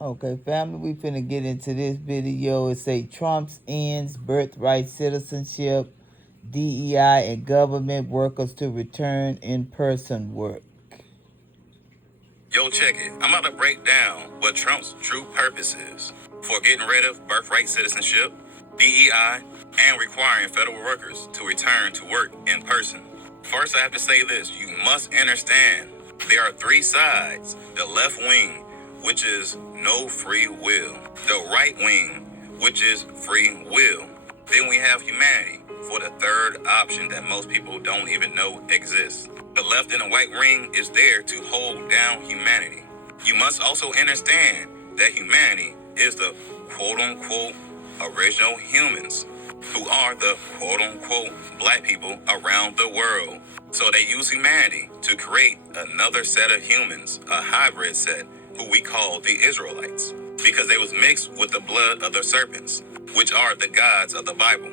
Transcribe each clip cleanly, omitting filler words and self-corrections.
Okay, family, we finna get into this video. It say Trump's ends birthright citizenship, DEI, and government workers to return in-person work. Yo, check it. I'm about to break down what Trump's true purpose is for getting rid of birthright citizenship, DEI, and requiring federal workers to return to work in person. First, I have to say this. You must understand there are three sides. The left wing, which is no free will. The right wing, which is free will. Then we have humanity for the third option that most people don't even know exists. The left and the white ring is there to hold down humanity. You must also understand that humanity is the quote-unquote original humans, who are the quote-unquote black people around the world. So they use humanity to create another set of humans, a hybrid set, who we call the Israelites, because they was mixed with the blood of the serpents, which are the gods of the Bible.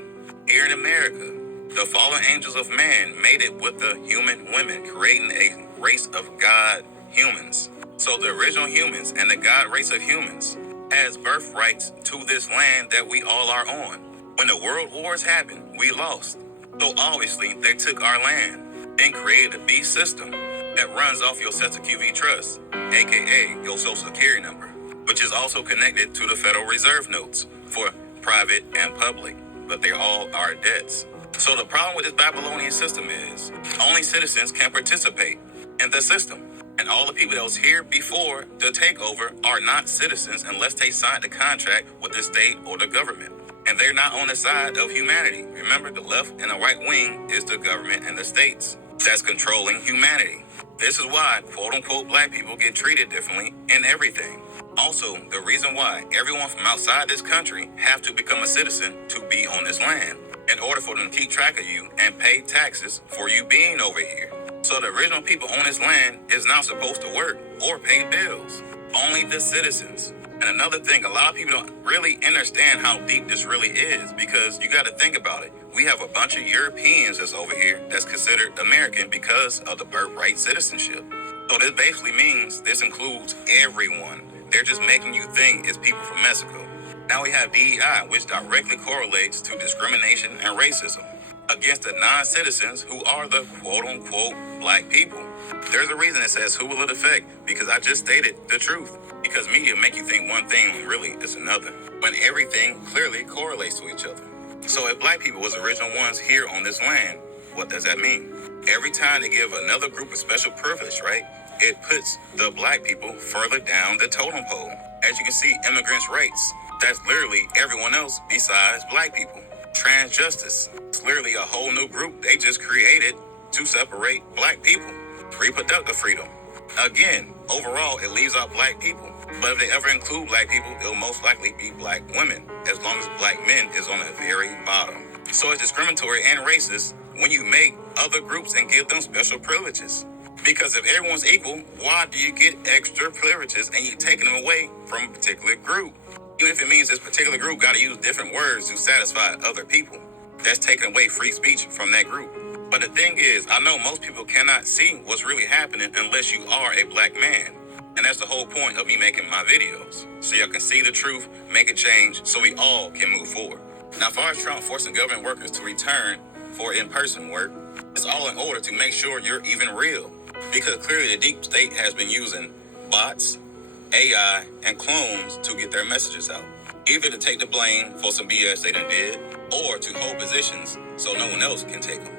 Here in America, the fallen angels of man made it with the human women, creating a race of God humans. So the original humans and the God race of humans has birthrights to this land that we all are on. When the world wars happened, we lost. So obviously they took our land and created a beast system that runs off your Social QV trust, aka your social security number, which is also connected to the Federal Reserve notes for private and public, but they all are debts. So the problem with this Babylonian system is only citizens can participate in the system. And all the people that was here before the takeover are not citizens unless they signed a contract with the state or the government. And they're not on the side of humanity. Remember, the left and the right wing is the government and the states that's controlling humanity. This is why quote-unquote black people get treated differently in everything. Also, the reason why everyone from outside this country have to become a citizen to be on this land in order for them to keep track of you and pay taxes for you being over here. So the original people on this land is not supposed to work or pay bills. Only the citizens. And another thing, a lot of people don't really understand how deep this really is, because you got to think about it. We have a bunch of Europeans that's over here that's considered American because of the birthright citizenship. So this basically means this includes everyone. They're just making you think it's people from Mexico. Now we have DEI, which directly correlates to discrimination and racism against the non-citizens who are the quote-unquote black people. There's a reason it says who will it affect, because I just stated the truth. Because media make you think one thing when really it's another, when everything clearly correlates to each other. So if black people was the original ones here on this land, what does that mean? Every time they give another group a special privilege, right, it puts the black people further down the totem pole. As you can see, immigrants' rights, that's literally everyone else besides black people. Trans justice, it's literally a whole new group they just created to separate black people. Reproductive freedom, again, overall, it leaves out black people. But if they ever include black people, it'll most likely be black women, as long as black men is on the very bottom. So it's discriminatory and racist when you make other groups and give them special privileges. Because if everyone's equal, why do you get extra privileges and you taking them away from a particular group? Even if it means this particular group got to use different words to satisfy other people, that's taking away free speech from that group. But the thing is, I know most people cannot see what's really happening unless you are a black man. And that's the whole point of me making my videos. So y'all can see the truth, make a change, so we all can move forward. Now, as far as Trump forcing government workers to return for in-person work, it's all in order to make sure you're even real. Because clearly the deep state has been using bots, AI, and clones to get their messages out. Either to take the blame for some BS they done did, or to hold positions so no one else can take them.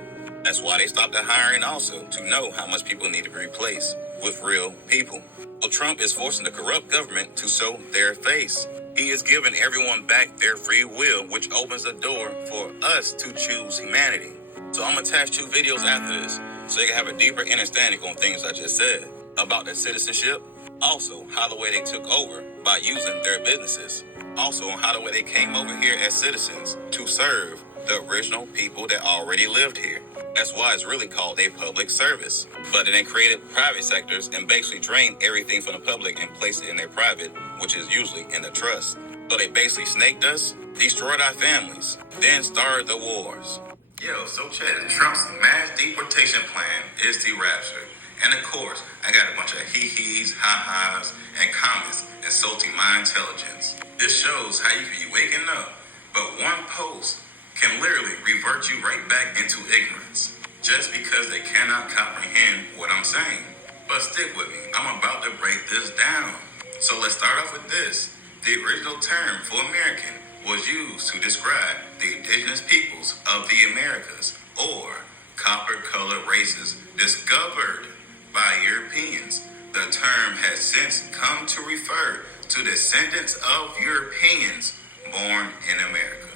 That's why they stopped the hiring also, to know how much people need to be replaced with real people. So Trump is forcing the corrupt government to show their face. He is giving everyone back their free will, which opens the door for us to choose humanity. So I'm gonna attach two videos after this, so you can have a deeper understanding on things I just said about their citizenship, also how the way they took over by using their businesses, also on how the way they came over here as citizens to serve the original people that already lived here. That's why it's really called a public service. But then they created private sectors and basically drained everything from the public and placed it in their private, which is usually in the trust. So they basically snaked us, destroyed our families, then started the wars. Yo, so check it. Trump's mass deportation plan is the rapture. And of course, I got a bunch of hee-hees, ha-has, and comments insulting my intelligence. This shows how you can be waking up, but one post can literally revert you right back into ignorance, just because they cannot comprehend what I'm saying. But stick with me, I'm about to break this down. So let's start off with this. The original term for American was used to describe the indigenous peoples of the Americas, or copper-colored races discovered by Europeans. The term has since come to refer to descendants of Europeans born in America.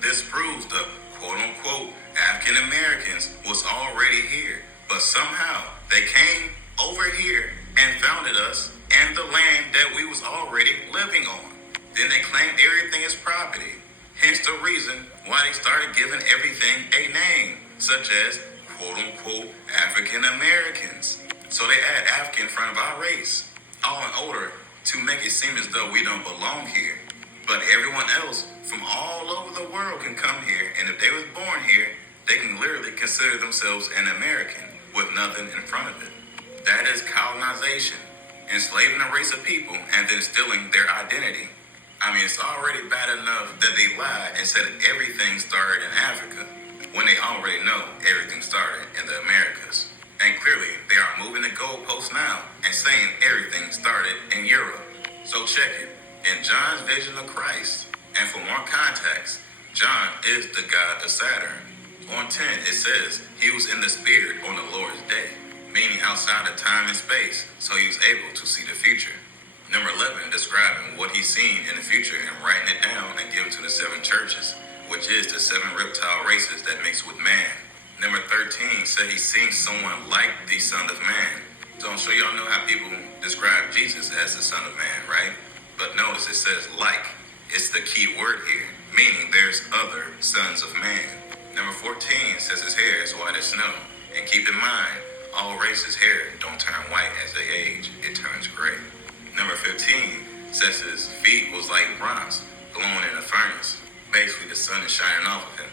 This proves the quote-unquote African Americans was already here, but somehow they came over here and founded us and the land that we was already living on. Then they claimed everything as property. Hence the reason why they started giving everything a name, such as quote-unquote African Americans. So they add African in front of our race, all in order to make it seem as though we don't belong here. But everyone else from all over the world can come here, and if they was born here, they can literally consider themselves an American with nothing in front of it. That is colonization, enslaving a race of people and then stealing their identity. I mean, it's already bad enough that they lied and said everything started in Africa, when they already know everything started in the Americas. And clearly, they are moving the goalposts now and saying everything started in Europe. So check it. In John's vision of Christ, and for more context, John is the god of Saturn. On 10, it says he was in the spirit on the Lord's day, meaning outside of time and space, so he was able to see the future. Number 11, describing what he's seen in the future and writing it down and giving to the 7 churches, which is the 7 reptile races that mix with man. Number 13 said he's seen someone like the Son of Man. So I'm sure y'all know how people describe Jesus as the Son of Man, right? But notice it says like. It's the key word here, meaning there's other sons of man. Number 14 says his hair is white as snow. And keep in mind, all races' hair don't turn white as they age, it turns gray. Number 15 says his feet was like bronze, glowing in a furnace. Basically, the sun is shining off of him.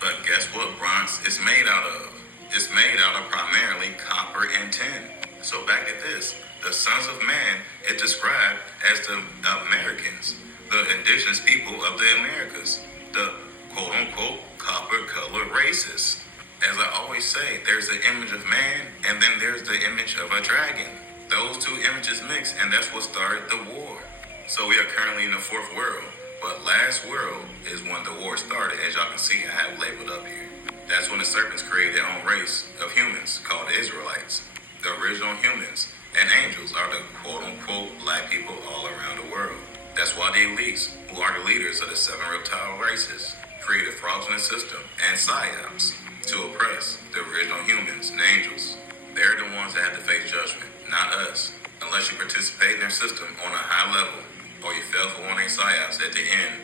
But guess what bronze is made out of? It's made out of primarily copper and tin. So back at this, the sons of man is described as the Americans, the indigenous people of the Americas, the quote-unquote copper-colored races. As I always say, there's the image of man, and then there's the image of a dragon. Those two images mix, and that's what started the war. So we are currently in the 4th world, but last world is when the war started, as y'all can see I have labeled up here. That's when the serpents created their own race of humans called the Israelites. The original humans and angels are the quote-unquote black people all around the world. That's why the elites, who are the leaders of the 7 reptile races, created a fraudulent system and psyops to oppress the original humans and angels. They're the ones that have to face judgment, not us, unless you participate in their system on a high level, or you fell for one of their psyops at the end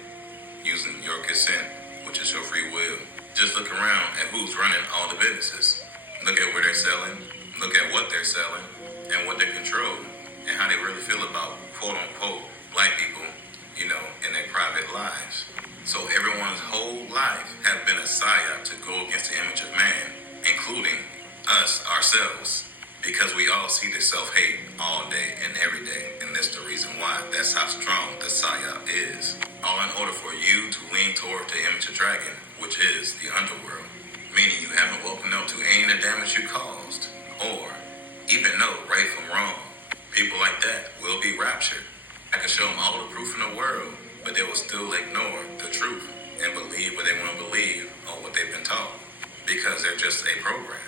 using your consent, which is your free will. Just look around at who's running all the businesses. Look at where they're selling, look at what they're selling, and what they control, and how they really feel about quote-unquote black people, in their private lives. So everyone's whole life has been a psyop to go against the image of man, including us, ourselves, because we all see the self-hate all day and every day, and that's the reason why. That's how strong the psyop is. All in order for you to lean toward the image of dragon, which is the underworld, meaning you haven't woken up to any of the damage you caused, or even know right from wrong. People like that will be raptured. I can show them all the proof in the world, but they will still ignore the truth and believe what they want to believe or what they've been taught, because they're just a program.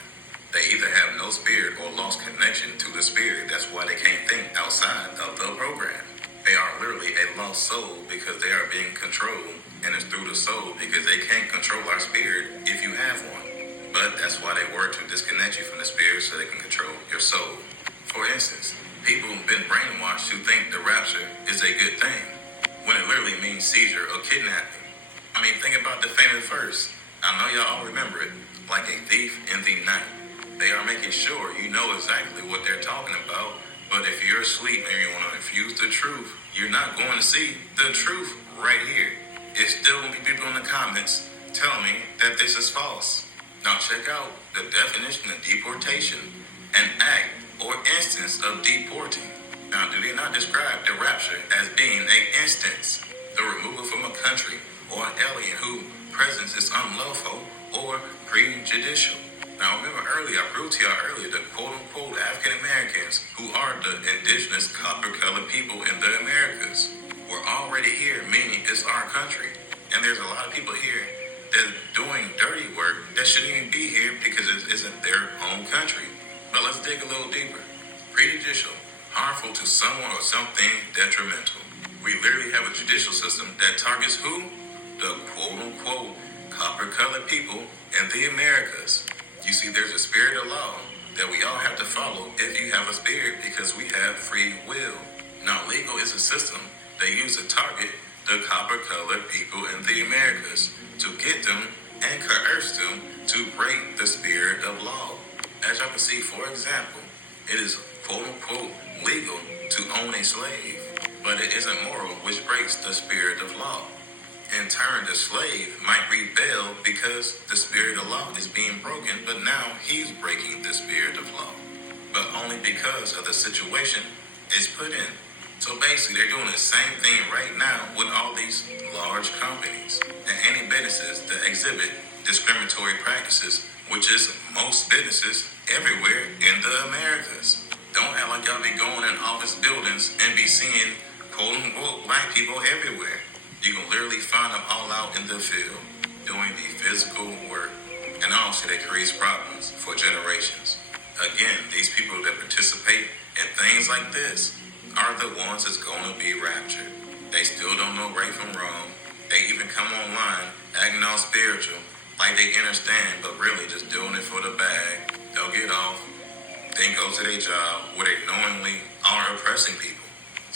They either have no spirit or lost connection to the spirit. That's why they can't think outside of the program. They are literally a lost soul because they are being controlled, and it's through the soul because they can't control our spirit if you have one. But that's why they work to disconnect you from the spirit so they can control your soul. For instance, people have been brainwashed to think the rapture is a good thing, when it literally means seizure or kidnapping. I mean, think about the famous verse. I know y'all all remember it. Like a thief in the night. They are making sure you know exactly what they're talking about, but if you're asleep and you want to infuse the truth, you're not going to see the truth right here. It's still going to be people in the comments telling me that this is false. Now check out the definition of deportation. an act or instance of deporting. Now, do they not describe the rapture as being an instance, the removal from a country or an alien whose presence is unlawful or prejudicial? Now, remember earlier, I proved to y'all earlier, the quote-unquote African Americans, who are the indigenous copper-colored people in the Americas, were already here, meaning it's our country. And there's a lot of people here that's doing dirty work that shouldn't even be here because it isn't their home country. But let's dig a little deeper. Prejudicial, harmful to someone or something detrimental. We literally have a judicial system that targets who? The quote-unquote copper-colored people in the Americas. You see, there's a spirit of law that we all have to follow if you have a spirit because we have free will. Now, legal is a system they use to target the copper-colored people in the Americas to get them and coerce them to break the spirit of law. As y'all can see, for example, it is quote-unquote legal to own a slave, but it isn't moral, which breaks the spirit of law. In turn, the slave might rebel because the spirit of law is being broken, but now he's breaking the spirit of law, but only because of the situation it's put in. So basically, they're doing the same thing right now with all these large companies and any businesses that exhibit discriminatory practices, which is most businesses everywhere in the Americas. Don't act like y'all be going in office buildings and be seeing quote-unquote black people everywhere. You can literally find them all out in the field doing the physical work, and obviously that creates problems for generations. Again, these people that participate in things like this are the ones that's going to be raptured. They still don't know right from wrong. They even come online acting all spiritual, like they understand, but really just doing it for the bag. They'll get off, then go to their job where they knowingly are oppressing people.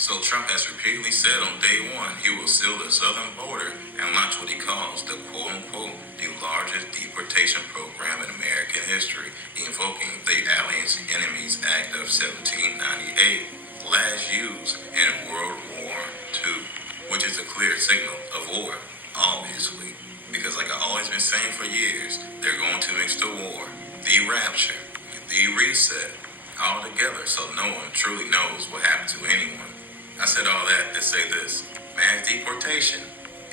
So Trump has repeatedly said on day one he will seal the southern border and launch what he calls the quote-unquote the largest deportation program in American history, invoking the Alliance Enemies Act of 1798, last used in World War II, which is a clear signal of war, obviously. Because like I've always been saying for years, they're going to mix the war, the rapture, the reset, all together so no one truly knows what happened to anyone. I said all that to say this. Mass deportation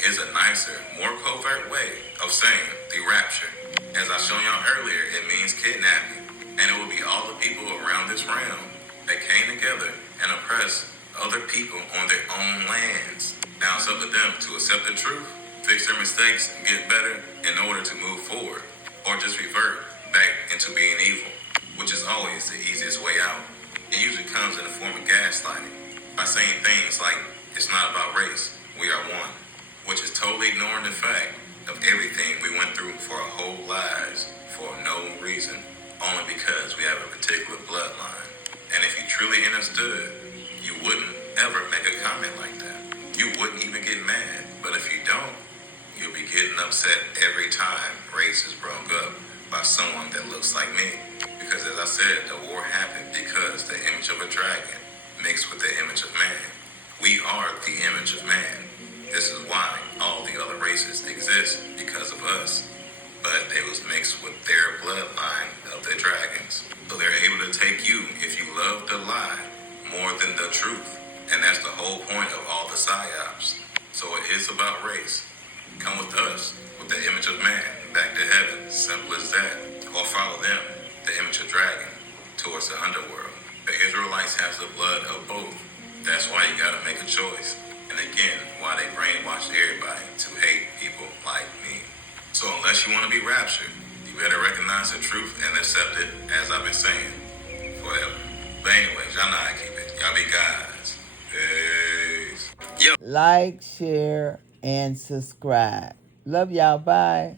is a nicer, more covert way of saying the rapture. As I showed y'all earlier, it means kidnapping. And it will be all the people around this realm that came together and oppressed other people on their own lands. Now it's up to them to accept the truth, fix their mistakes, and get better in order to move forward. Or just revert back into being evil, which is always the easiest way out. It usually comes in the form of gaslighting, by saying things like, it's not about race, we are one, which is totally ignoring the fact of everything we went through for our whole lives for no reason, only because we have a particular bloodline. And if you truly understood, you wouldn't ever make a comment like that. You wouldn't even get mad. But if you don't, you'll be getting upset every time race is brought up by someone that looks like me. Because as I said, the war happened because the image of a dragon mixed with the image of man. We are the image of man. This is why all the other races exist, because of us. But they was mixed with their bloodline of the dragons. So they're able to take you if you love the lie more than the truth. And that's the whole point of all the psyops. So it is about race. Come with us, with the image of man, back to heaven. Simple as that. Or follow them, the image of dragon, towards the underworld. The Israelites have the blood of both. That's why you gotta make a choice. And again, why they brainwashed everybody to hate people like me. So unless you want to be raptured, you better recognize the truth and accept it, as I've been saying, forever. But anyways, y'all know how I keep it. Y'all be guys. Peace. Yo. Like, share, and subscribe. Love y'all. Bye.